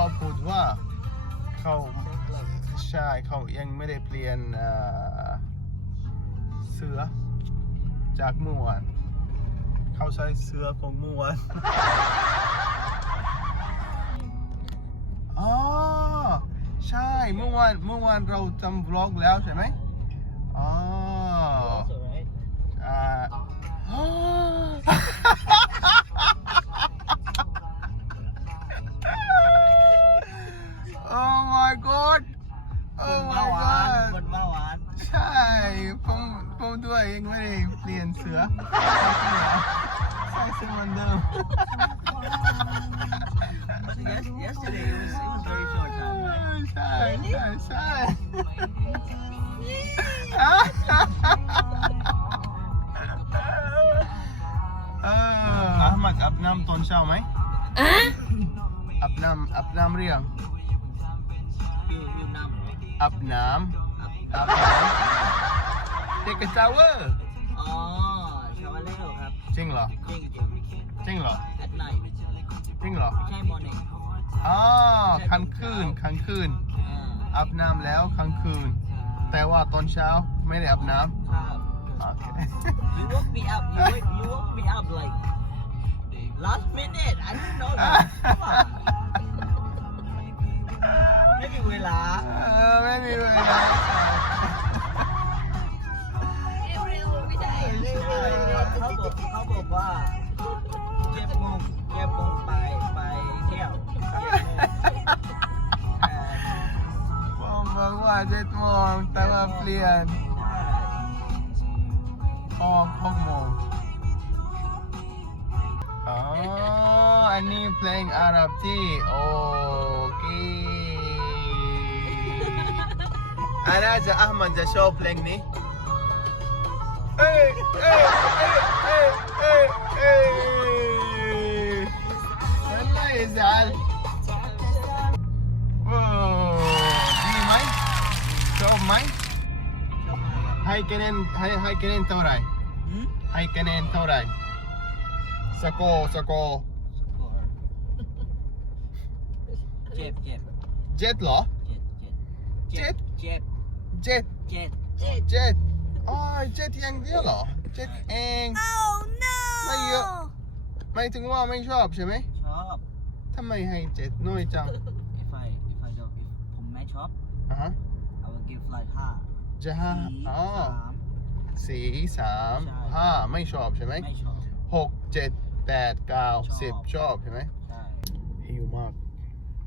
เขาพูดว่าเขาใช่เขายังไม่ได้เปลี่ยนเอ่อเสื้อจากเมื่อวานเขาใช้เสื้อของเมื่อวานอ๋อใช่เมื่อวานเมื่อวานเราทำบล็อกแล้วใช่ไหมอ๋อ Also, right? อ่า ค Oh น my ว่าหวาน god คนว่าหวานใช่ผมผมด้วยยังไม่ได้เปลี่ยนเสือใส่เสื้อเหมือนเดิม But yes, yesterday it was, it was very short time, right? ใช่ใช่ใช่เอออามัดอาบน้ำตอนเช้าไหมอาบน้ำอาบน้ำเรียง อาบน้ำ Up. อาบน้ำเด็กกระเจ้าเวอร์อ๋อชาวาเล่ครับจริงเหรอ จริงจริงจริงเหรอ at night จริงเหรอ ไม่ใช่ morning อ๋อค้างคืนค้างคืนอ่าอาบน้ำแล้วค้างคืน แต่ว่าตอนเช้าไม่ได้อาบน้ครับำโอเค You woke me up you wake you woke me up like last minute I didn't know that Come on. ไม่มีเวลา เออไม่มีเวลาเขาบอกเขาบอกว่าเจ็บโมงเจ็บโมงไปไปเที่ยวเอ่อผมบอกว่าเจ็ดโมงแต่ว่าเปลี่ยนใช่ออกหกโมงอ๋ออันนี้เพลงอาหรับที่โอ อันน่าจะอัลมัดจะชอบเพลงนี้เอ้ยเอ้ยเอ้ยเอ้ยเอ้ยเอ้ยมันไม่ซัลโอ้ดีไหมชอบไหม ให้คะแนนให้ให้คะแนนเท่าไหร่ หืม ให้คะแนนเท่าไหร่สกอร์สกอร์ เจ็บเจ็บ เจ็ดเหรอ เจ็บเจ็บ เจ็ดเจ็บเจ็ดเจ็บเจ็ดอ๋อเจ็ดอย่างเดียวเหรอเจ็ดเอง Oh no! ไม่เยอะไม่ถึงว่าไม่ชอบใช่ไหมชอบทำไมให้เจ็ดน้อยจัง if I if I don't if ผมไม่ชอบ อะฮะ I will give like ห้าจะห้าสี่อ๋อสามสี่สามใช่ห้าไม่ชอบใช่ไหมไม่ชอบ หกเจ็ดแปดเก้าชอบสิบชอบใช่ไหมใช่ หิวมาก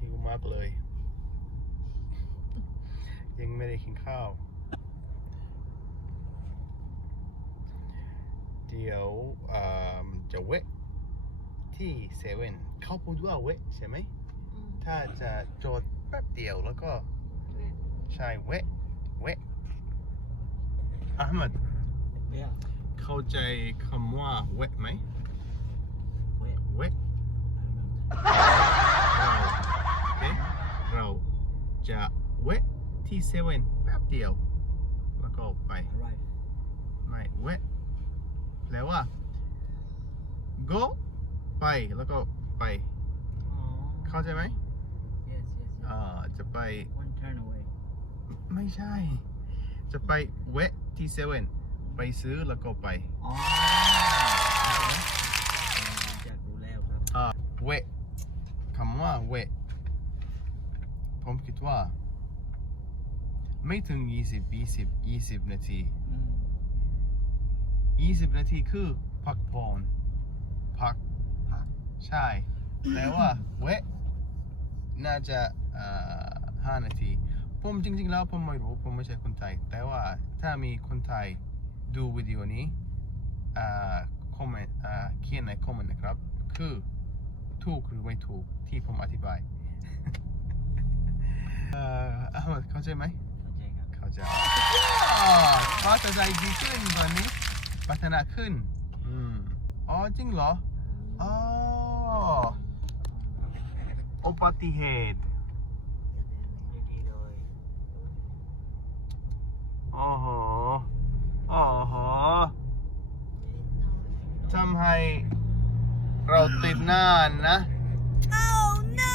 หิวมากเลย ยังไม่ได้กินข้าว เดี๋ยวเอิ่มจะเวะที่เซเว่นเขาพูดว่าเวะใช่ไหม ถ้าจะโจทย์แป๊บเดียวแล้วก็ใช่เวะเวะอามัดเนี่ยเข้าใจคำว่าเวะไหมเว้ยเวะเราโอเคเราจะเวะ ที่เซเว่นแป๊บเดียว แล้วก็ไป right ไม่เวะแปลว่า go ไปแล้วก็ไปอ๋อเข้าใจไหม yes yes อ่า yes จะไป one turn away ไม่ใช่ จะไปเวะที่เซเว่นไปซื้อแล้วก็ไป อ๋ออยากรู้แล้วครับอ่าเวะคำว่าเวะผมคิดว่า ไม่ถึง 20 20 20 นาทีอืม20 นาทีคือพักผ่อนพักพัก ใช่ แต่ว่าเวะน่าจะเอ่อห้านาที ผมจริง ๆ แล้วผมไม่รู้ ผมไม่ใช่คนไทย แต่ว่าถ้ามีคนไทยดูวิดีโอนี้อ่าคอมเมนต์อ่าเขียนในคอมเมนต์นะครับ คือถูกหรือไม่ถูกที่ผมอธิบาย เอ่ออามัดเข้าใจไหม เข้าใจครับเข้าใจภาษาไทยดีขึ้นตอนนี้ พัฒนาขึ้น อืม อ๋อ จริงเหรอ อ๋ออุบัติเหตุดีๆเลยโอ้โหโอ้โหทำให้เราติดนานนะ Oh no!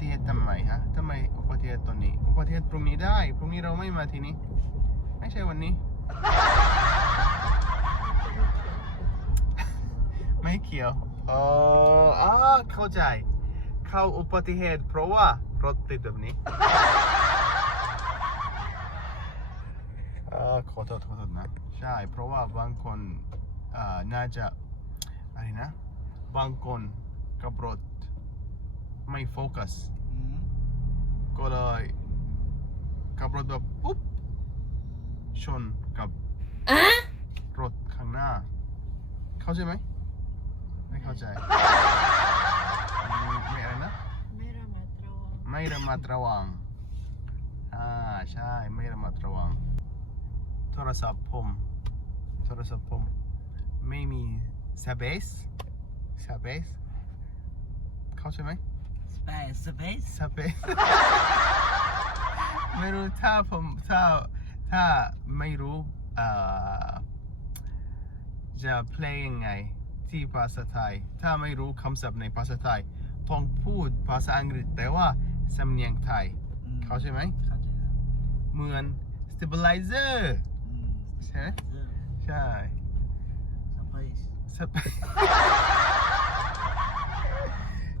ติเหตุทำไมฮะทำไมอุบัติเหตุ ตอนนี้อุบัติเหตุพรุ่งนี้ได้ พรุ่งนี้เราไม่มาที่นี้ ไม่ใช่วันนี้ ไม่เกี่ยวเอออ่าเข้าใจ เข้าอุบัติเหตุเพราะว่ารถติดแบบนี้เออขอโทษขอโทษนะ ใช่ เพราะว่าบางคนอ่าน่าจะอะไรนะ บางคนกับรถไม่โฟกัสอืมก็เลย ขับรถแบบปุ๊บ ชนกับรถข้างหน้า เข้าใจไหม ไม่เข้าใจอืมไม่อะไรนะ ไม่ระมัดระวังไม่ระมัดระวัง อ่า ใช่ ไม่ระมัดระวัง โทรศัพท์ผม โทรศัพท์ผม ไม่มีสเปซสเปซเข้าใจไหม space space สเปซ ไม่รู้ถ้าผมถ้าถ้าไม่รู้เอ่อจะเพลงยังไงที่ภาษาไทย ถ้าไม่รู้คำศัพท์ในภาษาไทย ต้องพูดภาษาอังกฤษแต่ว่าสำเนียงไทยอืมเข้าใจไหมเข้าใจครับเหมือน stabilizer อืมใช่ไหมเออใช่ space สเปซ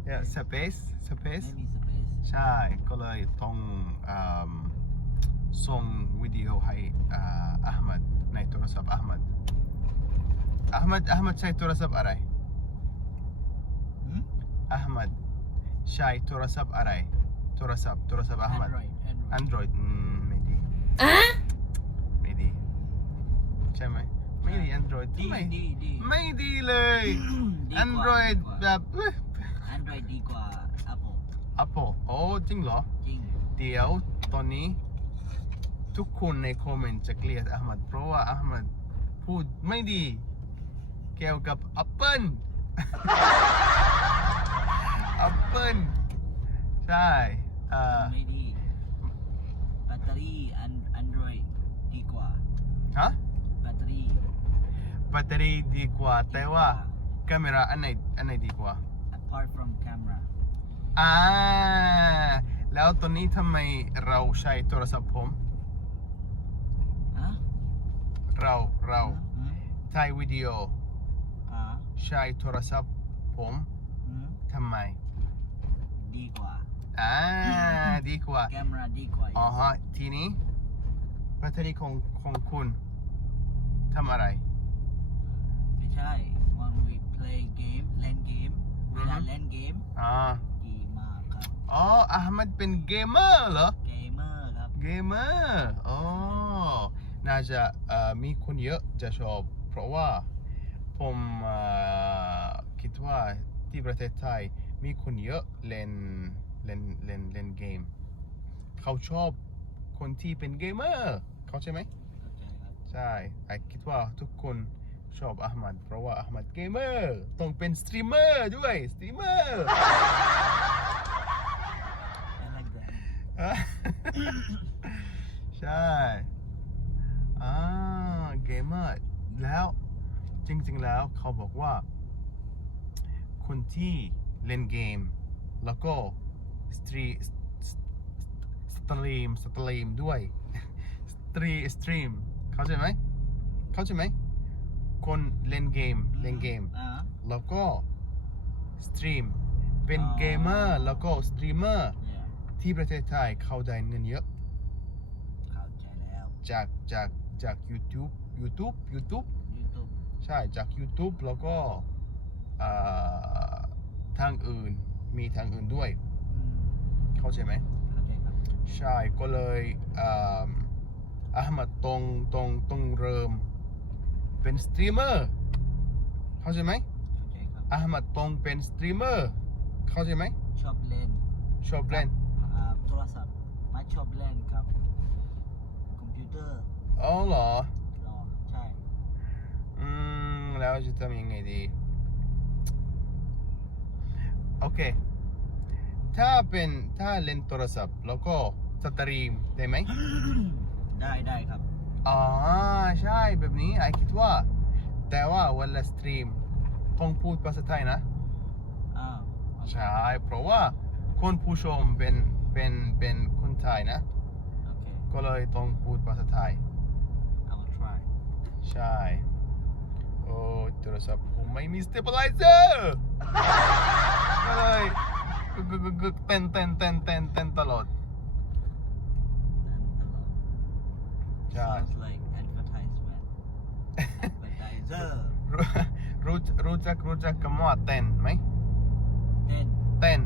yeah space space ไม่มี space ใช่ก็เลยต้องอืมส่งวิดีโอให้อ่าอัลมัดในโทรศัพท์อัลมัดอัลมัดอัลมัดใช้โทรศัพท์อะไรอืมอัลมัดใช้โทรศัพท์อะไรโทรศัพท์โทรศัพท์อัลมัด Android Android Android อืมไม่ดีไม่ดีใช่ไหมไม่ดี Android ดีทำไมดีดีไม่ดีเลยดีกว่า Android ดีกว่าแบบ Android ดีกว่า Apple Apple โอ้จริงเหรอ จริง เดี๋ยวตอนนี้ ทุกคนในคอมเมนต์จะเกลียดอัลมัดเพราะว่าอัลมัดพูดไม่ดี เกี่ยวกับ Apple Apple ใช่เอ่อไม่ดีแบตเตอรี่อัน Android ดีกว่า ฮะแบตเตอรี่แบตเตอรี่ดีกว่า แต่ว่าแคมราอันไหนอันไหนดีกว่า apart from camera อ่า แล้วตอนนี้ทำไมเราใช้โทรศัพท์ผมฮะเราเราอืมถ่ายวิดีโออ่าใช้โทรศัพท์ผมอืมทำไม ดีกว่า อ่า ดีกว่าแคมราดีกว่าอ๋อฮะทีนี้แบตเตอรี่ของของคุณทำอะไร ไม่ใช่ when we play game เล่นเกม เวลาอือฮึ เล่นเกม อ่าดีมากครับ อ๋ออามัดเป็นเกมเมอร์เหรอ เกมเมอร์ครับเกมเมอร์อ๋อ น่าจะเอ่อมีคนเยอะจะชอบ เพราะว่าผมเอ่อคิดว่าที่ประเทศไทยมีคนเยอะเล่นเล่นเล่นเล่นเกม เขาชอบคนที่เป็นเกมเมอร์เขาใช่ไหม เข้าใจครับใช่ไอคิดว่าทุกคนชอบอามัดเพราะว่าอามัดเกมเมอร์ ต้องเป็นสตรีมเมอร์ด้วย สตรีมเมอร์ I like that ใช่อ่าเกมเมอร์แล้วจริง ๆ แล้วเขาบอกว่า คนที่เล่นเกม แล้วก็สตรีสตรีมสตรีมด้วยสตรีสตรีมเข้าใจไหมเข้าใจไหมคนเล่นเกมเล่นเกมอ่าแล้วก็สตรีมเป็นอ๋อเกมเมอร์แล้วก็สตรีมเมอร์เนี่ย ที่ประเทศไทยเขาได้เงินเยอะเข้าใจแล้ว จากจากจาก YouTube YouTube YouTube YouTube ใช่จาก YouTube แล้วก็อ่าทางอื่นมีทางอื่นด้วยอืมเข้าใจไหมเข้าใจครับ ใช่ก็เลยอ่าอามัดตรงตรงตรงเริ่ม เป็นสตรีมเมอร์เข้าใจไหมเข้าใจครับอามัดตรงเป็นสตรีมเมอร์เข้าใจไหมชอบเล่นชอบเล่นอ่า โทรศัพท์ไม่ชอบเล่นครับคอมพิวเตอร์อ๋อเหรอรอใช่อืมแล้วจะทำยังไงดี โอเค ถ้าเป็นถ้าเล่นโทรศัพท์ แล้วก็สตรีมได้ไหม ได้ได้ครับอ๋อใช่แบบนี้ไอคิดว่า แต่ว่าเวลาสตรีมต้องพูดภาษาไทยนะอ้าวโอเคใช่ เพราะว่าคนผู้ชมเป็น เป็นเป็นคนไทยนะ Okay, ก็เลยต้องพูดภาษาไทย I will try. ใช่ โอ้โทรศัพท์ผมไม่มี stabilizer ก็เลยกึกกึกกึกกึกเต้นเต้นเต้นเต้นเต้นตลอด And hello. ใช่ Sounds like advertisement. Advertiser. รู้รู้รู้จักรู้จักคำว่าเต้นไหม Then เต้น